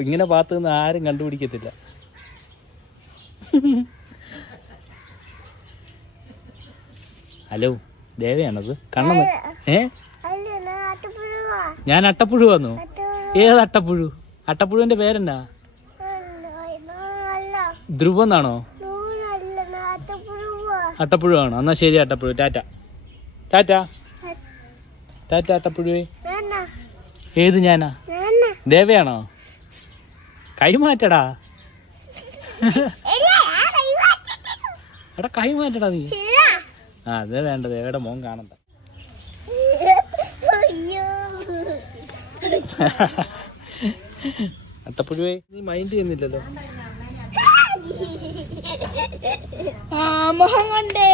ഇങ്ങനെ പാത്ത് നിന്ന് ആരും കണ്ടുപിടിക്കത്തില്ല. ഹലോ, ദേവയാണത്? കണ്ണെന്ന് ഞാൻ അട്ടപ്പുഴു വന്നു. ഏത് അട്ടപ്പുഴു? അട്ടപ്പുഴുവിന്റെ പേരെന്നാ? ധ്രുവം എന്നാണോ? അട്ടപ്പുഴു ആണോ? എന്നാ ശരി അട്ടപ്പുഴു. ടാറ്റ ടാറ്റ ടാറ്റ അട്ടപ്പുഴുവേ. ഏത് ഞാനാ? ദേവയാണോ? കൈമാറ്റടാ. എടാ കൈമാറ്റടാ നീ. ആ അതേ വേണ്ട, ദേവയുടെ മോൻ കാണണ്ട. അട്ടപ്പുഴുവേ, നീ മൈൻഡ് ചെയ്യുന്നില്ലല്ലോ. മോഹം കൊണ്ടേ